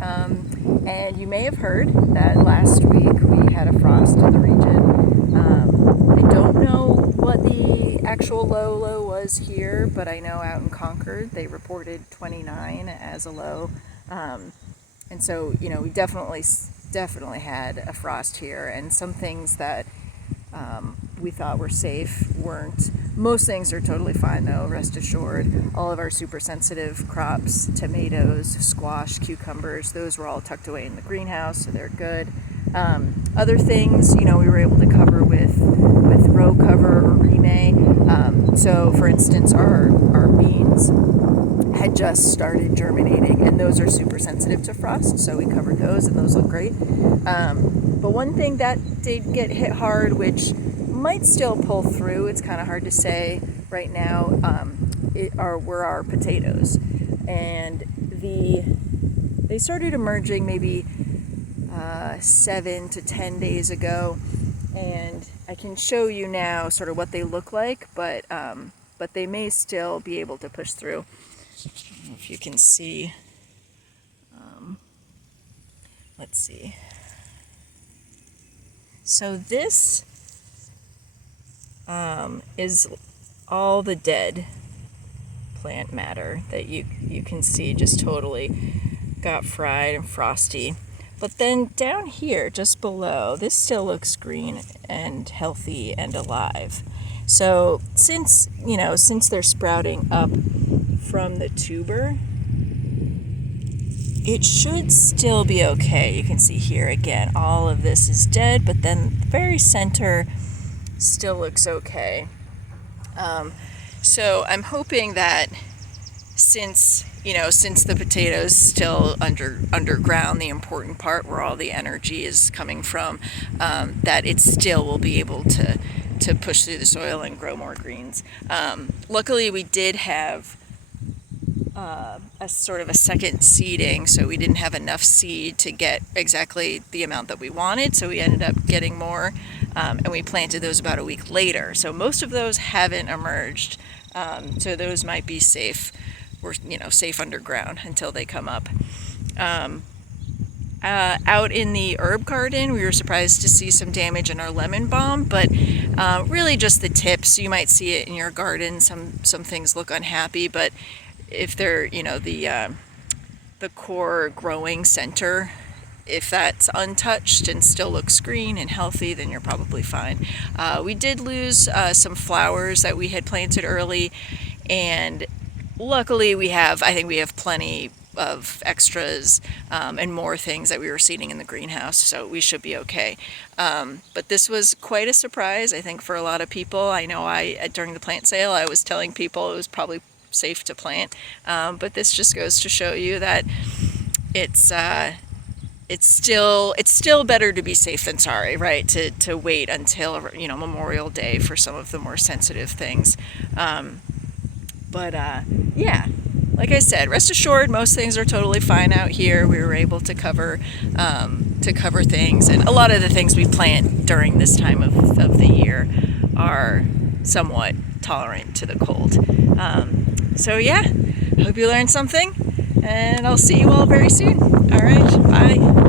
And you may have heard that last week we had a frost in the region. I don't know what the actual low was here, but I know out in Concord they reported 29 as a low. And so, we definitely had a frost here, and some things that we thought were safe weren't. Most things are totally fine though, rest assured. All of our super sensitive crops, tomatoes, squash, cucumbers, those were all tucked away in the greenhouse, so they're good. Other things, we were able to cover with row cover or remay. So for instance, our beans had just started germinating, and those are super sensitive to frost, so we covered those, and those look great. But one thing that did get hit hard, which might still pull through, it's kind of hard to say right now, were our potatoes. And they started emerging maybe 7 to 10 days ago, and I can show you now sort of what they look like, but they may still be able to push through. I don't know if you can see. Let's see. So this is all the dead plant matter that you can see just totally got fried and frosty. But then down here, just below, this still looks green and healthy and alive. So since they're sprouting up from the tuber, it should still be okay. You can see here again, all of this is dead, but then the very center still looks okay. So I'm hoping that since the potatoes still underground, the important part where all the energy is coming from, that it still will be able to push through the soil and grow more greens. Luckily, we did have a sort of a second seeding, so we didn't have enough seed to get exactly the amount that we wanted, so we ended up getting more, and we planted those about a week later. So most of those haven't emerged, so those might be safe. We're safe underground until they come up. Out in the herb garden, we were surprised to see some damage in our lemon balm, but really just the tips. You might see it in your garden. Some things look unhappy, but if they're the core growing center, if that's untouched and still looks green and healthy, then you're probably fine. We did lose some flowers that we had planted early, and luckily I think we have plenty of extras and more things that we were seeding in the greenhouse, so we should be okay. But this was quite a surprise, I think, for a lot of people. I know during the plant sale, I was telling people it was probably safe to plant, but this just goes to show you that it's still better to be safe than sorry, right? To wait until Memorial Day for some of the more sensitive things. Yeah, like I said, rest assured, most things are totally fine out here. We were able to cover things, and a lot of the things we plant during this time of the year are somewhat tolerant to the cold. So yeah, hope you learned something, and I'll see you all very soon. All right, bye.